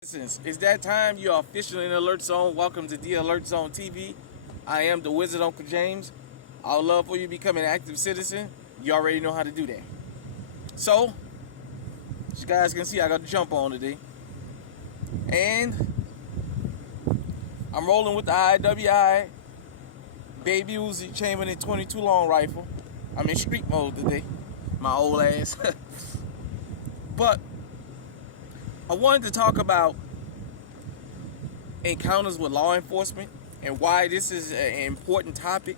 Citizens, it's that time. You are officially in the Alert Zone. Welcome to the Alert Zone TV. I am the Wizard Uncle James. I would love for you to become an active citizen. You already know how to do that. So, as you guys can see, I got to jump on today. And I'm rolling with the IWI Baby Uzi Chamberlain 22 long rifle. I'm in street mode today. My old ass. But I wanted to talk about encounters with law enforcement and why this is an important topic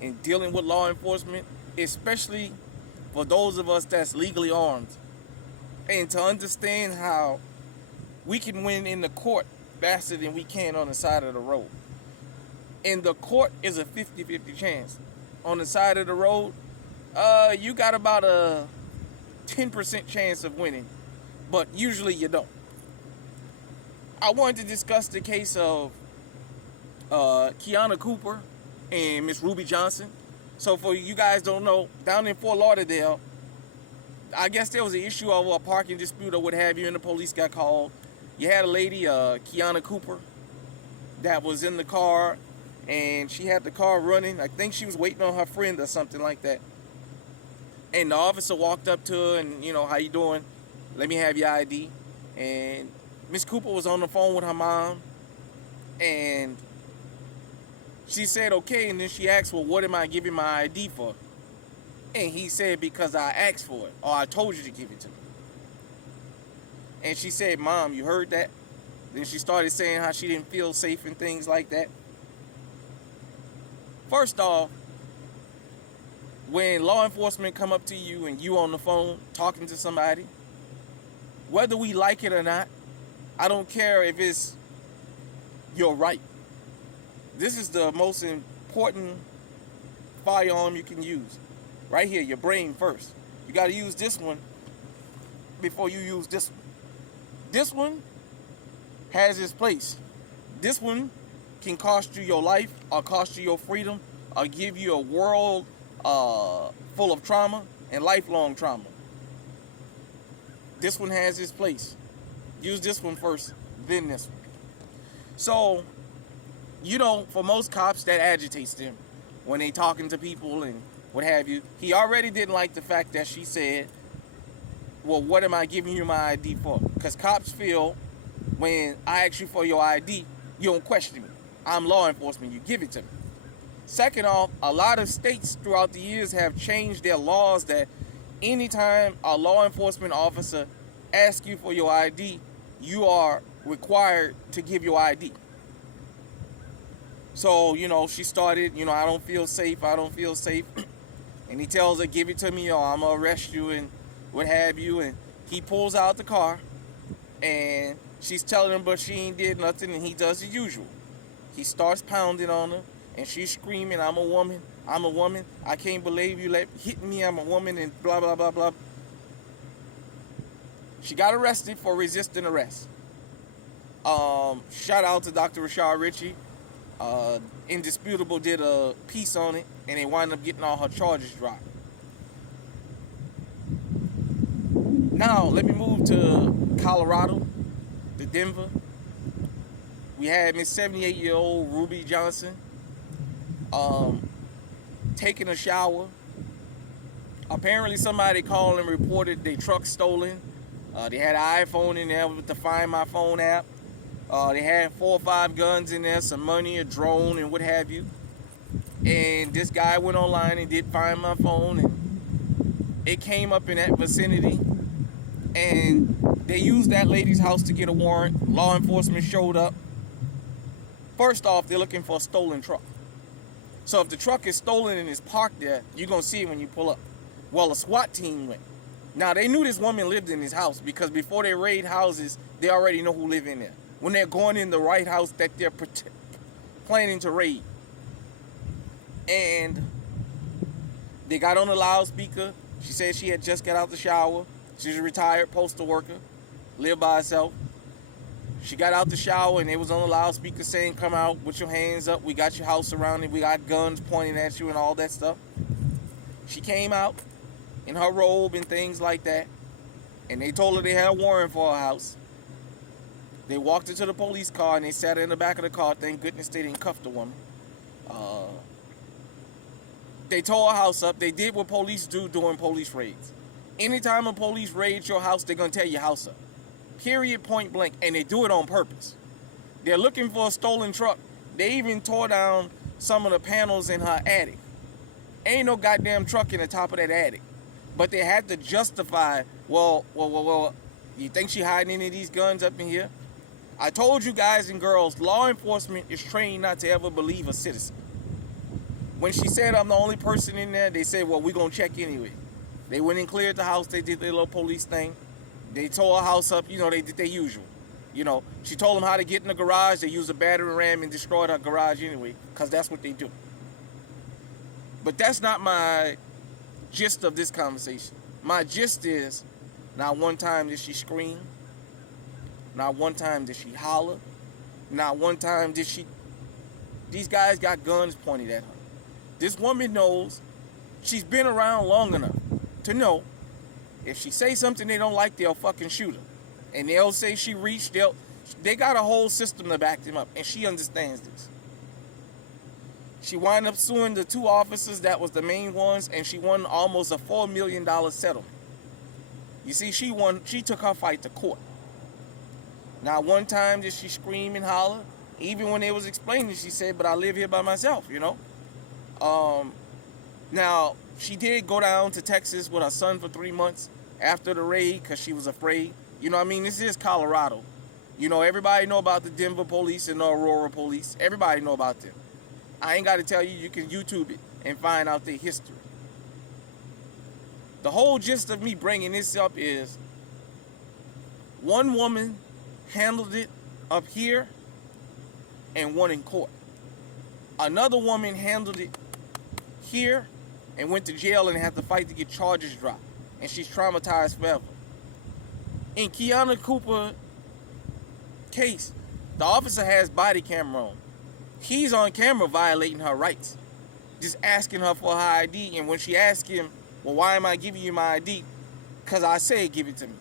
in dealing with law enforcement, especially for those of us that's legally armed, and to understand how we can win in the court faster than we can on the side of the road. In the court is a 50-50 chance. On the side of the road, you got about a 10% chance of winning, but usually you don't. I wanted to discuss the case of Kianna Cooper and Miss Ruby Johnson. So for you guys don't know, down in Fort Lauderdale, I guess there was an issue over a parking dispute or what have you, and the police got called. You had a lady, Kianna Cooper, that was in the car, and she had the car running. I think she was waiting on her friend or something like that. And the officer walked up to her and, how you doing? Let me have your ID. And Miss Cooper was on the phone with her mom, and she said, okay, and then she asked, well, what am I giving my ID for? And he said, because I asked for it, or I told you to give it to me. And she said, Mom, you heard that? Then she started saying how she didn't feel safe and things like that. First off, when law enforcement come up to you and you on the phone talking to somebody, whether we like it or not, I don't care if it's your right. This is the most important firearm you can use. Right here, your brain first. You got to use this one before you use this one. This one has its place. This one can cost you your life or cost you your freedom or give you a world full of trauma and lifelong trauma. This one has its place. Use this one first, then this one. So, for most cops, that agitates them when they talking to people and what have you. He already didn't like the fact that she said, well, what am I giving you my ID for? Because cops feel when I ask you for your ID, you don't question me. I'm law enforcement, you give it to me. Second off, a lot of states throughout the years have changed their laws that anytime a law enforcement officer asks you for your ID, you are required to give your ID. So, she started, I don't feel safe. And he tells her, give it to me or I'm going to arrest you and what have you. And he pulls out the car and she's telling him, but she ain't did nothing. And he does the usual. He starts pounding on her and she's screaming, I'm a woman. I can't believe you hit me. I'm a woman and blah, blah, blah, blah. She got arrested for resisting arrest. Shout out to Dr. Rashad Ritchie. Indisputable did a piece on it, and they wound up getting all her charges dropped. Now, let me move to Colorado, to Denver. We had Miss 78-year-old Ruby Johnson taking a shower. Apparently, somebody called and reported their truck stolen. They had an iPhone in there with the Find My Phone app. They had 4 or 5 guns in there, some money, a drone, and what have you. And this guy went online and did Find My Phone, and it came up in that vicinity. And they used that lady's house to get a warrant. Law enforcement showed up. First off, they're looking for a stolen truck. So if the truck is stolen and is parked there, you're going to see it when you pull up. Well, a SWAT team went. Now, they knew this woman lived in this house because before they raid houses, they already know who live in there. When they're going in the right house that they're planning to raid. And they got on the loudspeaker. She said she had just got out the shower. She's a retired postal worker, lived by herself. She got out the shower and they was on the loudspeaker saying, come out with your hands up. We got your house surrounded. We got guns pointing at you and all that stuff. She came out in her robe and things like that. And they told her they had a warrant for her house. They walked into the police car and they sat her in the back of the car. Thank goodness they didn't cuff the woman. They tore her house up. They did what police do during police raids. Anytime a police raids your house, they're going to tear your house up. Period, point blank. And they do it on purpose. They're looking for a stolen truck. They even tore down some of the panels in her attic. Ain't no goddamn truck in the top of that attic. But they had to justify, well, you think she hiding any of these guns up in here? I told you guys and girls, law enforcement is trained not to ever believe a citizen. When she said I'm the only person in there, they said, well, we're going to check anyway. They went and cleared the house. They did their little police thing. They tore her house up. You know, they did their usual. You know, she told them how to get in the garage. They used a battering ram and destroyed her garage anyway, because that's what they do. But that's not my gist of this conversation. My gist is, not one time did she scream. Not one time did she holler. Not one time did she... These guys got guns pointed at her. This woman knows, she's been around long enough to know if she say something they don't like, they'll fucking shoot her. And they'll say she reached, they got a whole system to back them up, and she understands this. She wound up suing the two officers that was the main ones, and she won almost a $4 million settlement. You see, she took her fight to court. Not one time did she scream and holler. Even when they was explaining, she said, but I live here by myself, you know. Now, she did go down to Texas with her son for 3 months after the raid because she was afraid. You know what I mean? This is Colorado. You know, everybody know about the Denver police and the Aurora police. Everybody know about them. I ain't got to tell you, you can YouTube it and find out their history. The whole gist of me bringing this up is one woman handled it up here and won in court. Another woman handled it here and went to jail and had to fight to get charges dropped. And she's traumatized forever. In Kianna Cooper case, the officer has body camera on. He's on camera violating her rights. Just asking her for her ID. And when she asked him, well, why am I giving you my ID? Because I said give it to me.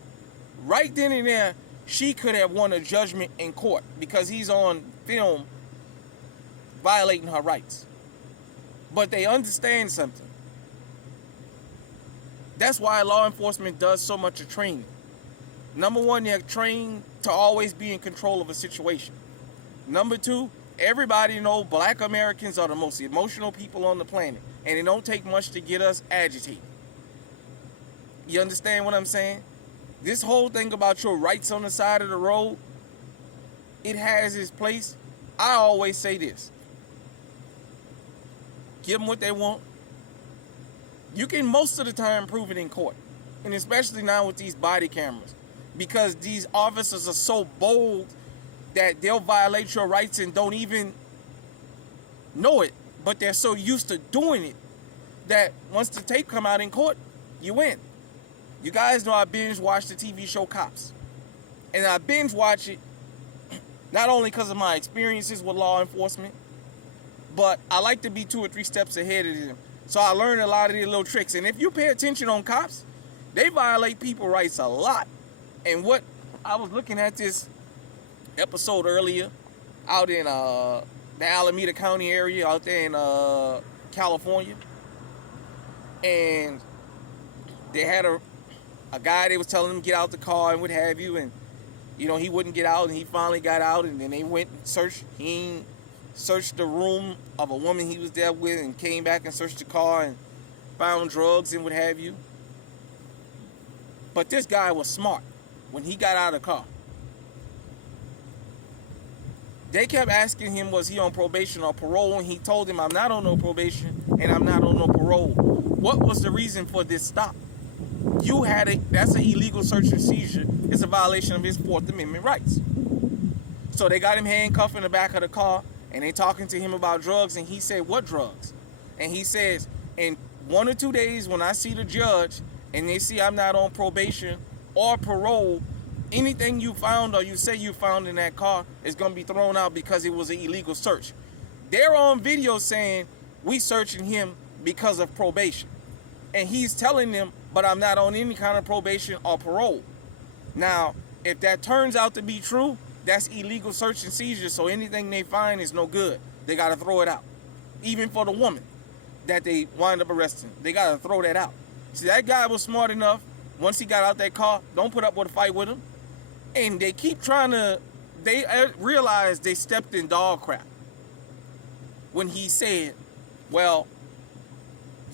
Right then and there, she could have won a judgment in court because he's on film violating her rights. But they understand something. That's why law enforcement does so much of training. Number one, they're trained to always be in control of a situation. Number two, everybody knows Black Americans are the most emotional people on the planet. And it don't take much to get us agitated. You understand what I'm saying? This whole thing about your rights on the side of the road, it has its place. I always say this. Give them what they want. You can most of the time prove it in court. And especially now with these body cameras. Because these officers are so bold that they'll violate your rights and don't even know it. But they're so used to doing it that once the tape come out in court, you win. You guys know I binge watch the TV show Cops. And I binge watch it not only because of my experiences with law enforcement, but I like to be 2 or 3 steps ahead of them. So I learned a lot of their little tricks. And if you pay attention on Cops, they violate people's rights a lot. And what I was looking at this episode earlier out in the Alameda County area out there in California. And they had a guy, they was telling him get out the car and what have you. And, you know, he wouldn't get out and he finally got out. And then they went and searched. He searched the room of a woman he was there with and came back and searched the car and found drugs and what have you. But this guy was smart when he got out of the car. They kept asking him, was he on probation or parole? And he told them, I'm not on no probation and I'm not on no parole. What was the reason for this stop? You had it. That's an illegal search and seizure. It's a violation of his 4th Amendment rights. So they got him handcuffed in the back of the car and they talking to him about drugs. And he said, what drugs? And he says, in 1 or 2 days when I see the judge and they see I'm not on probation or parole, anything you found or you say you found in that car is going to be thrown out because it was an illegal search. They're on video saying we searching him because of probation. And he's telling them, but I'm not on any kind of probation or parole. Now, if that turns out to be true, that's illegal search and seizure. So anything they find is no good. They got to throw it out. Even for the woman that they wind up arresting, they got to throw that out. See, that guy was smart enough. Once he got out that car, don't put up with a fight with him. And they keep trying to, they realized they stepped in dog crap when he said, well,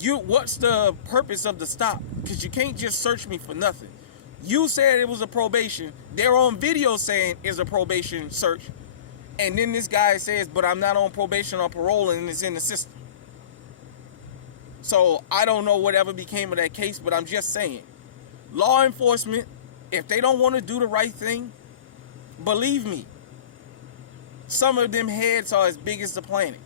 what's the purpose of the stop? Because you can't just search me for nothing. You said it was a probation. They're on video saying it's a probation search. And then this guy says, but I'm not on probation or parole, and it's in the system. So I don't know whatever became of that case, but I'm just saying, law enforcement, if they don't want to do the right thing, believe me, some of them heads are as big as the planet.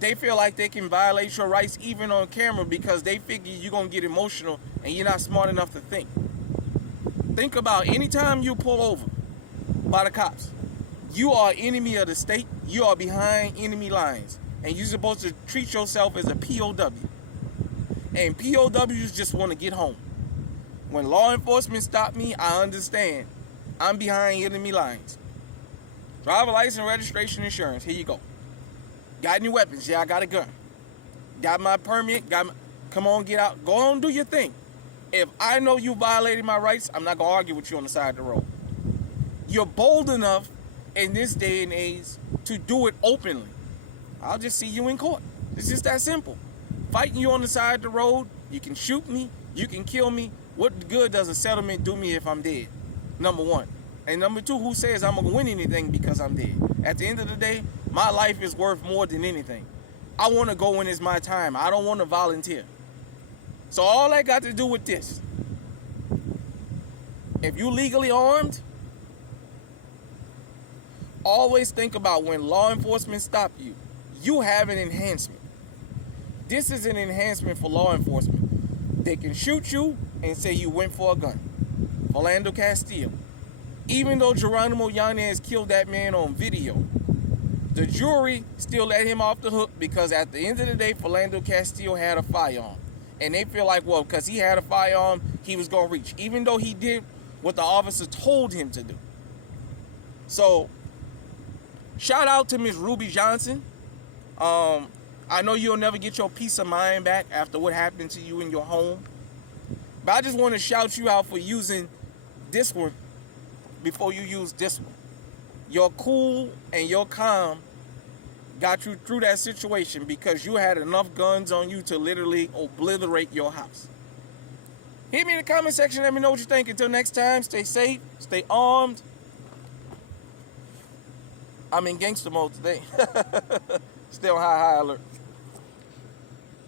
They feel like they can violate your rights even on camera because they figure you're going to get emotional and you're not smart enough to think. Think about anytime you pull over by the cops, you are an enemy of the state, you are behind enemy lines, and you're supposed to treat yourself as a POW. And POWs just want to get home. When law enforcement stop me, I understand. I'm behind enemy lines. Driver license, registration, insurance. Here you go. Got any weapons? Yeah, I got a gun. Got my permit. Come on, get out. Go on, do your thing. If I know you violated my rights, I'm not going to argue with you on the side of the road. You're bold enough in this day and age to do it openly. I'll just see you in court. It's just that simple. Fighting you on the side of the road, you can shoot me, you can kill me. What good does a settlement do me if I'm dead? Number one. And number two, who says I'm going to win anything because I'm dead? At the end of the day, my life is worth more than anything. I want to go when it's my time. I don't want to volunteer. So all I got to do with this, if you legally armed, always think about when law enforcement stop you, you have an enhancement. This is an enhancement for law enforcement. They can shoot you and say you went for a gun. Philando Castile. Even though Geronimo Yanez killed that man on video, the jury still let him off the hook because at the end of the day, Philando Castile had a firearm. And they feel like, well, because he had a firearm, he was going to reach. Even though he did what the officer told him to do. So, shout out to Miss Ruby Johnson. I know you'll never get your peace of mind back after what happened to you in your home. But I just want to shout you out for using this one before you use this one. Your cool and your calm got you through that situation because you had enough guns on you to literally obliterate your house. Hit me in the comment section. Let me know what you think. Until next time, stay safe, stay armed. I'm in gangster mode today. Stay on high alert.